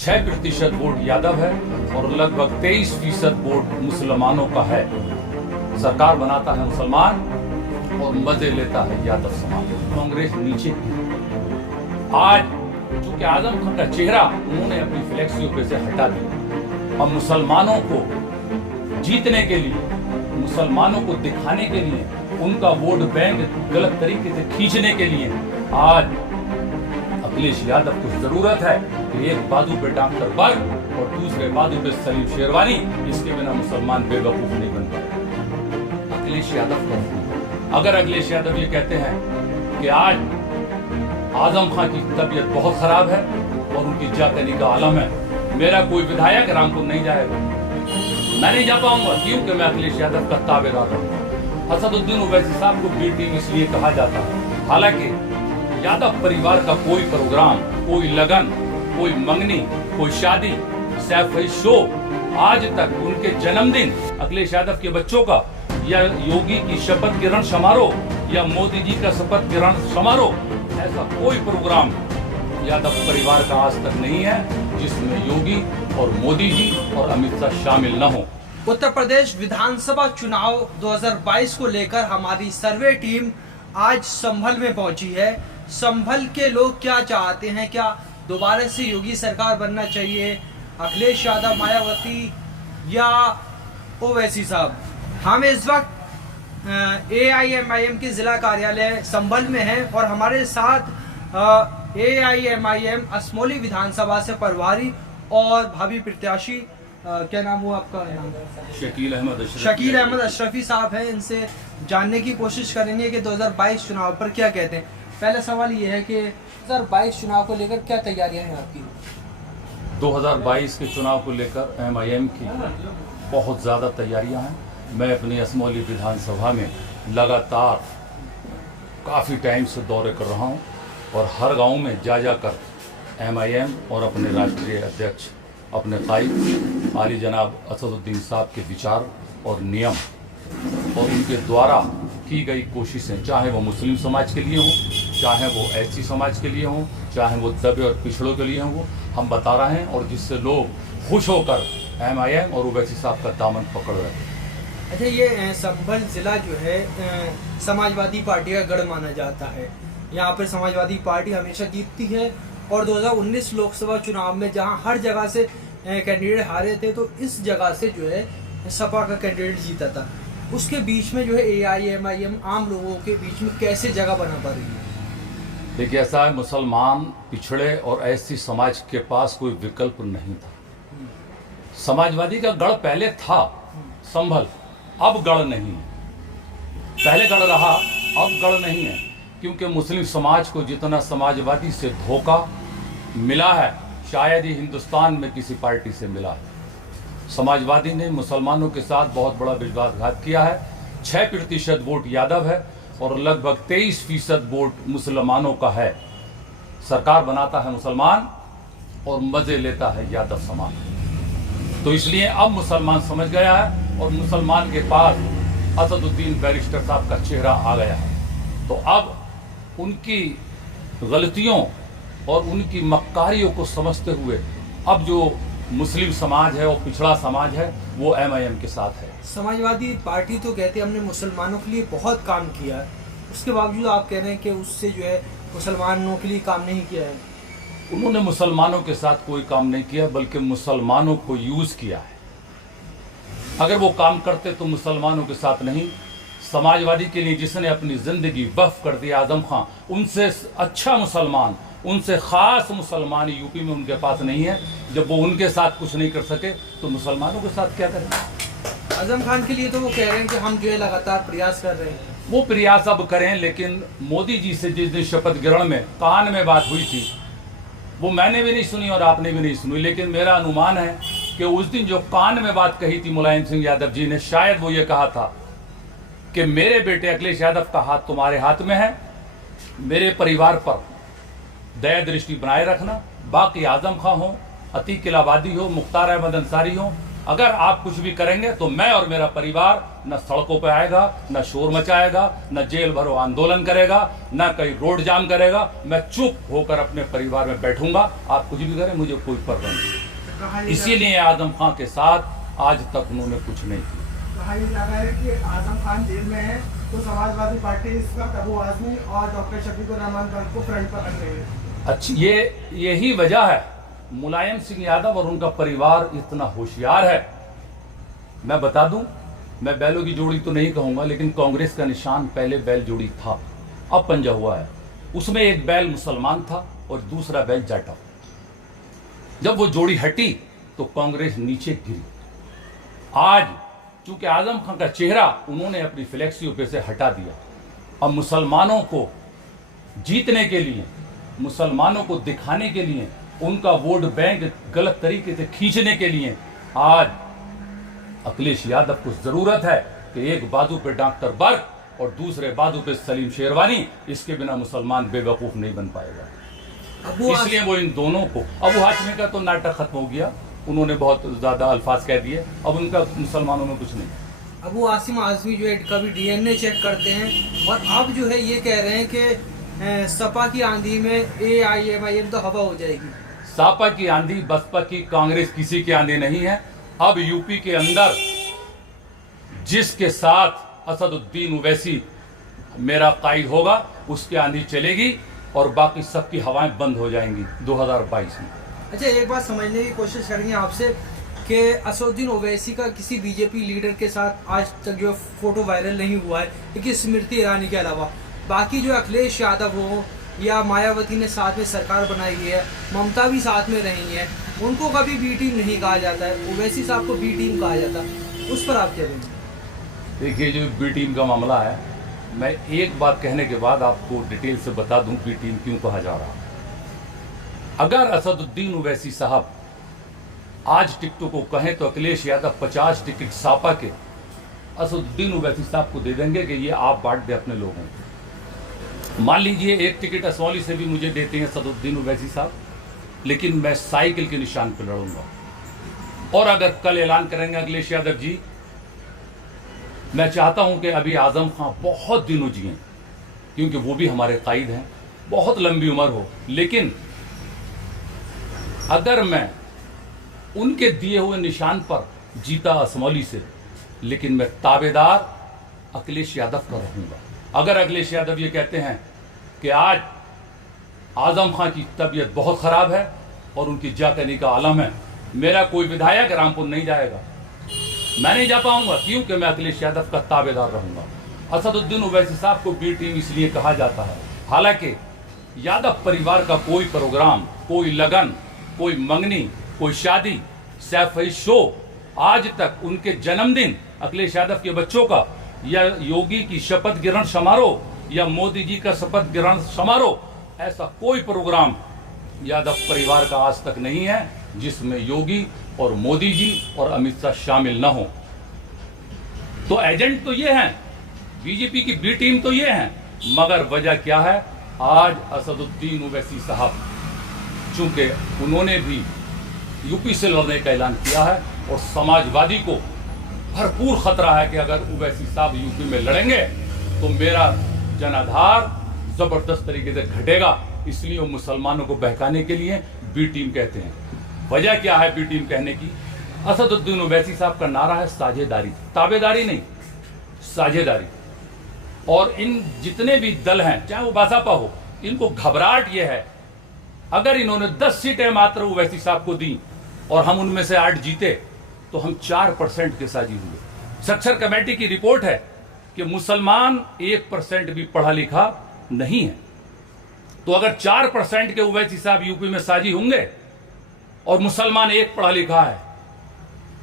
6% vote Yadav है और लगभग 23% वोट मुसलमानों का है। सरकार बनाता है मुसलमान और मजे लेता है यादव समाज। कांग्रेस नीचे आज चूंकि आजम खान का चेहरा उन्होंने अपनी फ्लेक्सियों पे से हटा दिया और मुसलमानों को जीतने के लिए, मुसलमानों को दिखाने के लिए, उनका वोट बैंक गलत तरीके से खींचने के लिए आज अखिलेश यादव को जरूरत है कि एक बाजू पे डॉक्टर बग और दूसरे बाजू पे सलीम शेरवानी, इसके बिना मुसलमान बेवकूफ नहीं बन पाए। अखिलेश यादव को अगर अखिलेश यादव ये कहते हैं कि आज आजम खान की तबीयत बहुत खराब है और उनकी जातनी का आलम है, मेरा कोई विधायक रामपुर नहीं जाएगा, मैं नहीं जा पाऊंगा, क्योंकि मैं अखिलेश यादव का ताबेदार हूं। असदुद्दीन ओवैसी साहब को बी टीम इसलिए कहा जाता है, हालांकि यादव परिवार का कोई प्रोग्राम, कोई लगन, कोई मंगनी, कोई शादी, सैफई शो, आज तक उनके जन्मदिन, अखिलेश यादव के बच्चों का, या योगी की शपथ ग्रहण समारोह या मोदी जी का शपथ ग्रहण समारोह, ऐसा कोई प्रोग्राम यादव परिवार का आज तक नहीं है जिसमें योगी और मोदी जी और अमित शाह शामिल न हो। उत्तर प्रदेश विधानसभा चुनाव 2022 को लेकर हमारी सर्वे टीम आज संभल में पहुंची है। संभल के लोग क्या चाहते हैं, क्या दोबारा से योगी सरकार बनना चाहिए, अखिलेश यादव, मायावती या ओवैसी साहब। हम इस वक्त AIMIM के जिला कार्यालय संभल में हैं और हमारे साथ AIMIM असमोली विधानसभा से प्रभारी और भावी प्रत्याशी, क्या नाम हुआ आपका? शकील अहमद अशरफी साहब हैं। इनसे जानने की कोशिश करेंगे कि 2022 चुनाव पर क्या कहते हैं। पहला सवाल ये है कि 2022 चुनाव को लेकर क्या तैयारियां हैं आपकी? 2022 के चुनाव को लेकर MIM की बहुत ज़्यादा तैयारियां हैं। मैं अपनी असमौली विधानसभा में लगातार काफ़ी टाइम से दौरे कर रहा हूं और हर गांव में जा जाकर MIM और अपने राष्ट्रीय अध्यक्ष, अपने कायद आली जनाब असदुद्दीन साहब के विचार और नियम और उनके द्वारा की गई कोशिशें, चाहे वो मुस्लिम समाज के लिए हों, चाहे वो SC समाज के लिए हों, चाहे वो दबे और पिछड़ों के लिए हों, हम बता रहे हैं और जिससे लोग खुश होकर MIM और ओवैसी साहब का दामन पकड़ रहे हैं। अच्छा, ये संभल जिला जो है समाजवादी पार्टी का गढ़ माना जाता है। यहाँ पर समाजवादी पार्टी हमेशा जीतती है और 2019 लोकसभा चुनाव में जहाँ हर जगह से कैंडिडेट हारे थे, तो इस जगह से जो है सपा का कैंडिडेट जीता था। उसके बीच में जो है AIMIM आम लोगों के बीच में कैसे जगह बना पा रही है? देखिए, ऐसा है, मुसलमान, पिछड़े और SC समाज के पास कोई विकल्प नहीं था। समाजवादी का गढ़ पहले था संभल, अब गढ़ नहीं है। पहले गढ़ रहा, अब गढ़ नहीं है, क्योंकि मुस्लिम समाज को जितना समाजवादी से धोखा मिला है शायद ही हिंदुस्तान में किसी पार्टी से मिला है। समाजवादी ने मुसलमानों के साथ बहुत बड़ा विश्वासघात किया है। 6% वोट यादव है और लगभग 23% वोट मुसलमानों का है। सरकार बनाता है मुसलमान और मजे लेता है यादव समाज। तो इसलिए अब मुसलमान समझ गया है और मुसलमान के पास असदुद्दीन बैरिस्टर साहब का चेहरा आ गया है। तो अब उनकी गलतियों और उनकी मक्कारियों को समझते हुए अब जो मुस्लिम समाज है और पिछड़ा समाज है वो MIM के साथ है। समाजवादी पार्टी तो कहते हैं हमने मुसलमानों के लिए बहुत काम किया है, उसके बावजूद आप कह रहे हैं कि उससे जो है मुसलमानों के लिए काम नहीं किया है। उन्होंने मुसलमानों के साथ कोई काम नहीं किया, बल्कि मुसलमानों को यूज किया है। अगर वो काम करते तो मुसलमानों के साथ नहीं, समाजवादी के लिए जिसने अपनी जिंदगी वक्फ कर दी आजम खान, उनसे अच्छा मुसलमान, उनसे खास मुसलमान यूपी में उनके पास नहीं है। जब वो उनके साथ कुछ नहीं कर सके तो मुसलमानों के साथ क्या करें? आजम खान के लिए तो वो कह रहे हैं कि हम जो है लगातार प्रयास कर रहे हैं। वो प्रयास अब करें, लेकिन मोदी जी से जिस दिन शपथ ग्रहण में कान में बात हुई थी वो मैंने भी नहीं सुनी और आपने भी नहीं सुनी, लेकिन मेरा अनुमान है कि उस दिन जो कान में बात कही थी मुलायम सिंह यादव जी ने, शायद वो ये कहा था कि मेरे बेटे अखिलेश यादव का हाथ तुम्हारे हाथ में है, मेरे परिवार पर दया दृष्टि बनाए रखना। बाकी आजम खां हो, अतीक इलाहाबादी हो, मुख्तार अहमद अंसारी हो, अगर आप कुछ भी करेंगे तो मैं और मेरा परिवार न सड़कों पर आएगा, न शोर मचाएगा, न जेल भरो आंदोलन करेगा, न कहीं रोड जाम करेगा। मैं चुप होकर अपने परिवार में बैठूंगा। आप कुछ भी करें, मुझे कोई परवाह नहीं। इसीलिए आजम खान के साथ आज तक उन्होंने कुछ नहीं किया। कहा जा रहा है कि आजम खान जेल में है तो समाजवादी पार्टी इसका अबू आजमी और डॉक्टर शफीकुर रहमान को फ्रंट पर रख रही है। अच्छी यही वजह है मुलायम सिंह यादव और उनका परिवार इतना होशियार है। मैं बता दूं, मैं बैलों की जोड़ी तो नहीं कहूंगा, लेकिन कांग्रेस का निशान पहले बैल जोड़ी था, अब पंजा हुआ है। उसमें एक बैल मुसलमान था और दूसरा बैल जाटा। जब वो जोड़ी हटी तो कांग्रेस नीचे गिरी। आज चूंकि आजम खान का चेहरा उन्होंने अपनी फ्लेक्सियों पे से हटा दिया, अब मुसलमानों को जीतने के लिए, मुसलमानों को दिखाने के लिए, उनका वोट बैंक गलत तरीके से खींचने के लिए आज अखिलेश यादव को जरूरत है कि एक बाजू पे डॉक्टर बर्क और दूसरे बाजू पे सलीम शेरवानी। इसके बिना मुसलमान बेवकूफ नहीं बन पाएगा। इसलिए वो इन दोनों को, अबू हाशमी का तो नाटक खत्म हो गया, उन्होंने बहुत ज्यादा अल्फाज कह दिए, अब उनका मुसलमानों में कुछ नहीं। अबू आसिम आजमी जो है कभी डीएनए चेक करते हैं और अब जो है ये कह रहे हैं कि सपा की आंधी में AIMIM तो हवा हो जाएगी। सपा की आंधी, बसपा की, कांग्रेस किसी की आंधी नहीं है। अब यूपी के अंदर जिसके साथ असदुद्दीन ओवैसी मेरा कायद होगा उसकी आंधी चलेगी और बाकी सबकी हवाएं बंद हो जाएंगी 2022 में। अच्छा, एक बात समझने की कोशिश करेंगे आपसे कि असदुद्दीन ओवैसी का किसी बीजेपी लीडर के साथ आज तक जो फोटो वायरल नहीं हुआ है, लेकिन स्मृति ईरानी के अलावा बाकी जो अखिलेश यादव हो या मायावती ने साथ में सरकार बनाई है, ममता भी साथ में रही है, उनको कभी बी टीम नहीं कहा जाता है, ओवैसी साहब को बी टीम कहा जाता है। उस पर आप क्या कहेंगे? देखिए, जो बी टीम का मामला है, मैं एक बात कहने के बाद आपको डिटेल से बता दूं बी टीम क्यों कहा जा रहा है। अगर असदुद्दीन ओवैसी साहब आज टिकटों को कहें तो अखिलेश यादव 50 टिकट सापा के असदुद्दीन ओवैसी साहब को दे देंगे कि ये आप बांट दे अपने लोगों को। मान लीजिए एक टिकट असौली से भी मुझे देते हैं असदुद्दीन ओवैसी साहब, लेकिन मैं साइकिल के निशान पर लड़ूंगा। और अगर कल ऐलान करेंगे अखिलेश यादव जी, मैं चाहता हूं कि अभी आजम खान बहुत दिनों जिए, क्योंकि वो भी हमारे कायद हैं, बहुत लंबी उम्र हो, लेकिन अगर मैं उनके दिए हुए निशान पर जीता असमौली से, लेकिन मैं ताबेदार अखिलेश यादव का रहूंगा। अगर अखिलेश यादव ये कहते हैं कि आज आजम खान की तबीयत बहुत खराब है और उनकी जाकनी का आलम है, मेरा कोई विधायक रामपुर नहीं जाएगा, मैं नहीं जा पाऊंगा, क्योंकि मैं अखिलेश यादव का ताबेदार रहूंगा। असदुद्दीन ओवैसी साहब को बी टीम इसलिए कहा जाता है, हालांकि यादव परिवार का कोई प्रोग्राम, कोई लगन, कोई मंगनी, कोई शादी, सैफई शो, आज तक उनके जन्मदिन अखिलेश यादव के बच्चों का, या योगी की शपथ ग्रहण समारोह, या मोदी जी का शपथ ग्रहण समारोह, ऐसा कोई प्रोग्राम यादव परिवार का आज तक नहीं है जिसमें योगी और मोदी जी और अमित शाह शामिल न हो। तो एजेंट तो ये हैं, बीजेपी की बी टीम तो ये हैं, मगर वजह क्या है? आज असदुद्दीन ओवैसी साहब, चूंकि उन्होंने भी यूपी से लड़ने का ऐलान किया है और समाजवादी को भरपूर खतरा है कि अगर ओवैसी साहब यूपी में लड़ेंगे तो मेरा जनाधार जबरदस्त तरीके से घटेगा, इसलिए वो मुसलमानों को बहकाने के लिए बी टीम कहते हैं। वजह क्या है बी टीम कहने की? असदुद्दीन ओवैसी साहब का नारा है साझेदारी, ताबेदारी नहीं, साझेदारी। और इन जितने भी दल हैं, चाहे वो बासपा हो, इनको घबराहट ये है, अगर इन्होंने 10 सीटें मात्र ओवैसी साहब को दी और हम उनमें से 8 जीते तो हम 4% के साझी हुए। साक्षर कमेटी की रिपोर्ट है कि मुसलमान 1% भी पढ़ा लिखा नहीं है। तो अगर 4% के ओवैसी साहब यूपी में साझी होंगे और मुसलमान 1 पढ़ा लिखा है,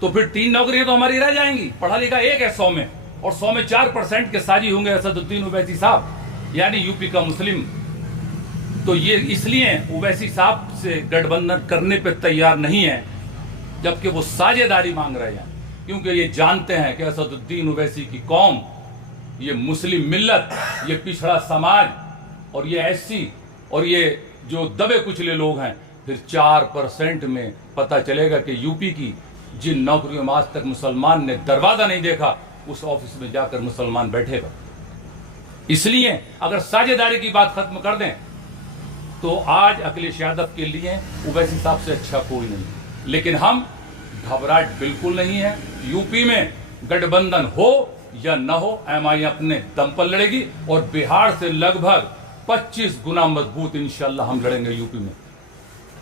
तो फिर 3 नौकरियां तो हमारी रह जाएंगी। पढ़ा लिखा 1 है 100 में, और 100 में 4% के साझी होंगे असदुद्दीन ओवैसी साहब, यानी यूपी का मुस्लिम। तो ये इसलिए ओवैसी साहब से गठबंधन करने पे तैयार नहीं है, जबकि वो साझेदारी मांग रहे हैं, क्योंकि ये जानते हैं कि असदुद्दीन ओवैसी की कौम, ये मुस्लिम मिल्लत, ये पिछड़ा समाज और ये एससी और ये जो दबे कुचले लोग हैं, फिर 4% में पता चलेगा कि यूपी की जिन नौकरियों में आज तक मुसलमान ने दरवाजा नहीं देखा, उस ऑफिस में जाकर मुसलमान बैठेगा। इसलिए अगर साझेदारी की बात खत्म कर दें तो आज अखिलेश यादव के लिए ओवैसी साहब से अच्छा कोई नहीं। लेकिन हम घबराहट बिल्कुल नहीं है। यूपी में गठबंधन हो या न हो, एमआई अपने दम पर लड़ेगी और बिहार से लगभग 25 गुना मजबूत इंशाल्लाह हम लड़ेंगे यूपी में।